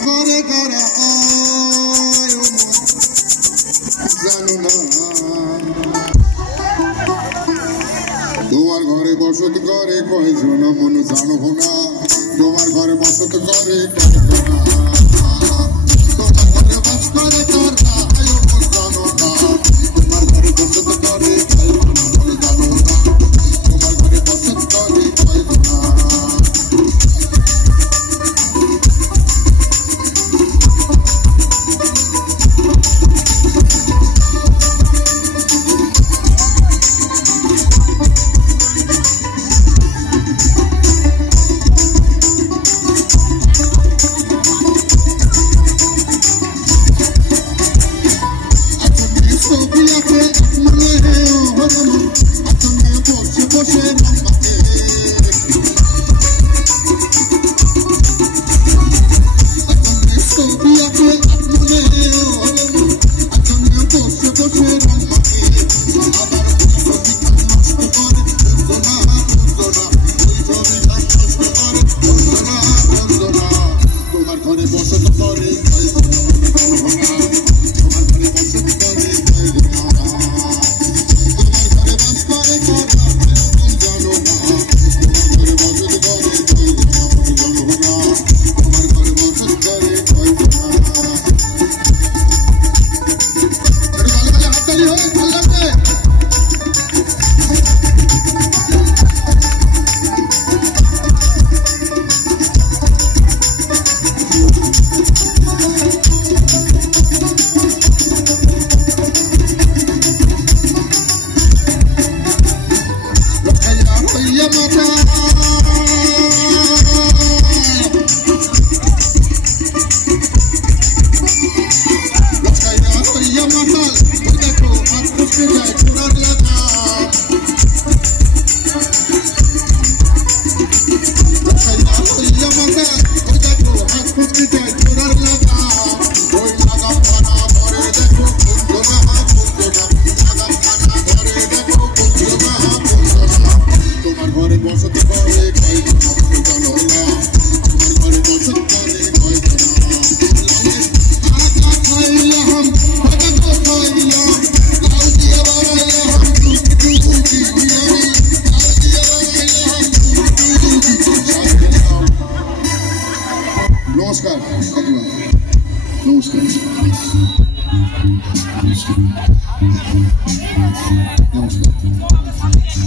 করে কারা জানো না তোমার ঘরে বসত করে কয়জন মন জানো না তোমার ঘরে বসত করে কয়জন তোমার ঘরে বস করে কারা মন জানো না তোমার ঘরে বসত করে কয়জন মন জানো না তোমার ঘরে বসত করে কয়জন নমস্কার নমস্কার নমস্কার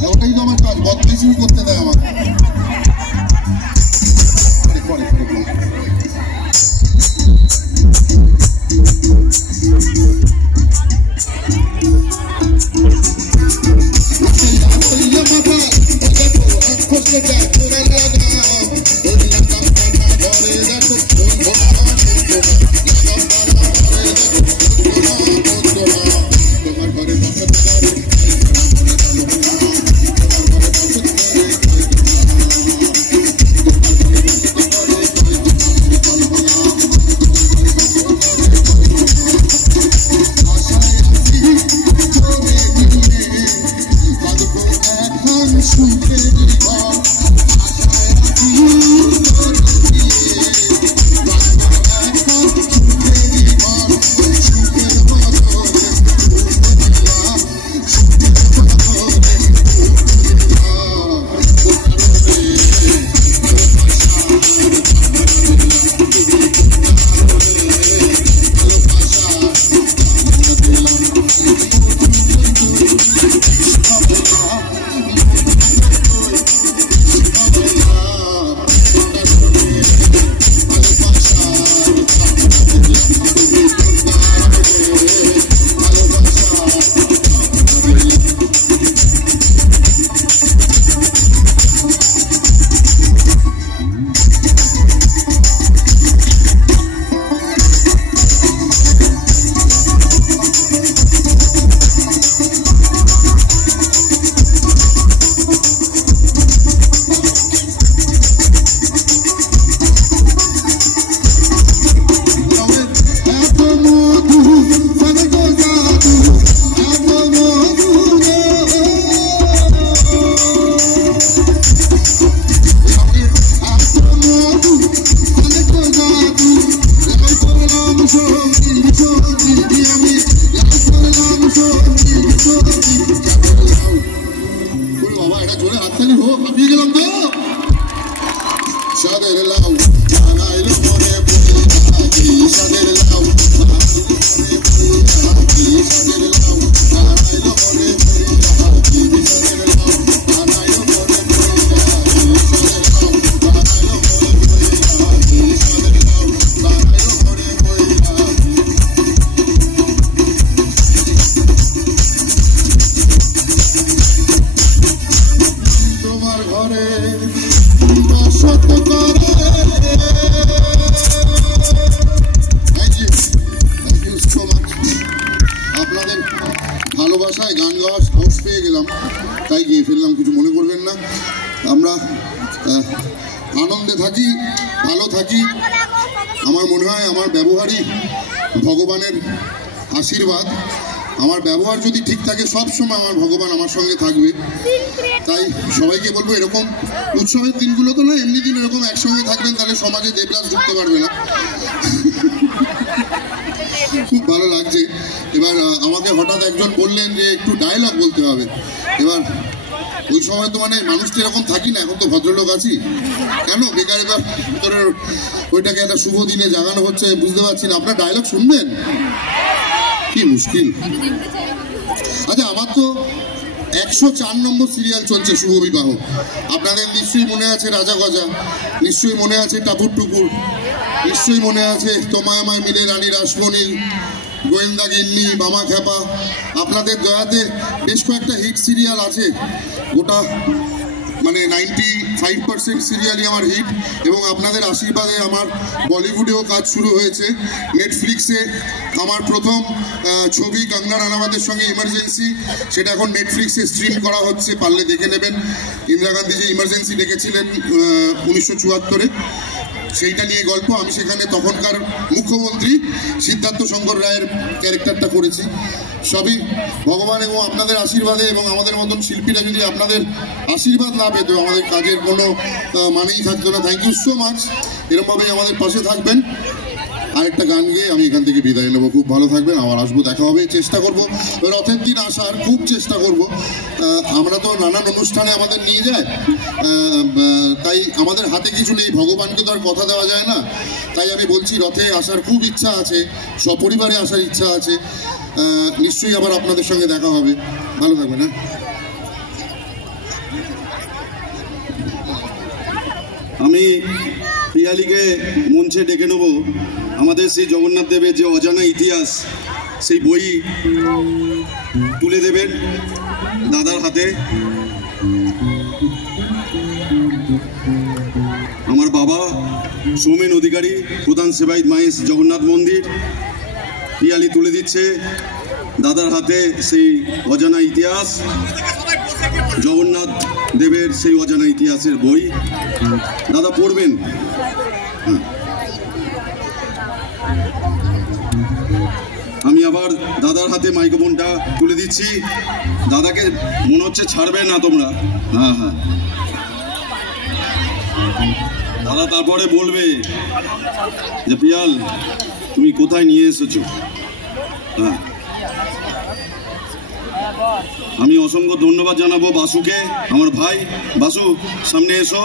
ওটাই তো আমার কাজ বদমাইশি করতে দেয় আমাকে পরে পরে পরে বলছিলাম, তাই গিয়ে ফেললাম, কিছু মনে করবেন না। আমরা আনন্দে থাকি, ভালো থাকি। আমার মনে হয় আমার ব্যবহারই ভগবানের আশীর্বাদ। আমার ব্যবহার যদি ঠিক থাকে, সব সময় আমার ভগবান আমার সঙ্গে থাকবে। তাই সবাইকে বলবো, এরকম উৎসবের দিনগুলো তো না, এমনি দিন এরকম একসঙ্গে থাকবেন, তাহলে সমাজে দেবরাজ ঢুকতে পারবে না। খুব ভালো লাগছে। এবার আমাকে হঠাৎ একজন বললেন যে একটু ডায়লগ বলতে হবে। এবার ওই সময় তো মানে মানুষ তো এরকম থাকি না, এখন তো ভদ্রলোক আছি, কেন বেকার এবার ভিতরের ওইটাকে একটা শুভ দিনে জাগানো হচ্ছে, বুঝতে পারছি না। আপনার ডায়লগ শুনবেন? কি মুশকিল। আচ্ছা, আমার তো 104 নম্বর সিরিয়াল চলছে, শুভ বিবাহ। আপনাদের নিশ্চয়ই মনে আছে রাজা গজা, নিশ্চয়ই মনে আছে টাপুর টুপুর, নিশ্চয়ই মনে আছে তোমায় আমায় মিলে রানী রাসমণি, গোয়েন্দা গিন্নি, মামা খেপা। আপনাদের দয়াতে বেশ কয়েকটা হিট সিরিয়াল আছে। গোটা মানে 95% সিরিয়ালই আমার হিট, এবং আপনাদের আশীর্বাদে আমার বলিউডেও কাজ শুরু হয়েছে। নেটফ্লিক্সে আমার প্রথম ছবি কঙ্গনা রানাওয়াতের সঙ্গে ইমার্জেন্সি, সেটা এখন নেটফ্লিক্সে স্ট্রিম করা হচ্ছে, পারলে দেখে নেবেন। ইন্দিরা গান্ধী যে ইমার্জেন্সি ডেকেছিলেন 1974-এ, সেইটা নিয়ে গল্প। আমি সেখানে তখনকার মুখ্যমন্ত্রী সিদ্ধার্থ শঙ্কর রায়ের ক্যারেক্টারটা করেছি। সবই ভগবান এবং আপনাদের আশীর্বাদে, এবং আমাদের মতন শিল্পীরা যদি আপনাদের আশীর্বাদ না পেত, আমাদের কাজের কোনো মানেই থাকতো না। Thank you so much. এরকমভাবেই আমাদের পাশে থাকবেন। আরেকটা গান গিয়ে আমি এখান থেকে বিদায় নেবো। খুব ভালো থাকবেন, আবার আসবো, দেখা হবে। চেষ্টা করব রথের দিন আসার, খুব চেষ্টা করব। আমরা তো নানান অনুষ্ঠানে আমাদের নিয়ে যায়, তাই আমাদের হাতে কিছু নেই, ভগবানকে তো আর কথা দেওয়া যায় না। তাই আমি বলছি, রথে আসার খুব ইচ্ছা আছে, সপরিবারে আসার ইচ্ছা আছে। নিশ্চয়ই আবার আপনাদের সঙ্গে দেখা হবে। ভালো থাকবেন। হ্যাঁ, আমি পিয়ালিকে মঞ্চে ডেকে নেব। আমাদের সেই জগন্নাথ দেবের যে অজানা ইতিহাস, সেই বই তুলে দেবেন দাদার হাতে। আমার বাবা সৌমেন অধিকারী, প্রধান সেবায়িত মাহেশ জগন্নাথ মন্দির, পিয়ালি তুলে দিচ্ছে দাদার হাতে সেই অজানা ইতিহাস, জগন্নাথ দেবের সেই অজানা ইতিহাসের বই। দাদা পড়বেন। আমি আবার দাদার হাতে মাইক্রোফোনটা তুলে দিচ্ছি। দাদাকে মনে হচ্ছে ছাড়বে না তোমরা। হ্যাঁ হ্যাঁ, দাদা তারপরে বলবে যে পিয়াল তুমি কোথায় নিয়ে এসেছো। হ্যাঁ, আমি অসংখ্য ধন্যবাদ জানাবো বাসুকে, আমার ভাই। বাসু, সামনে এসো।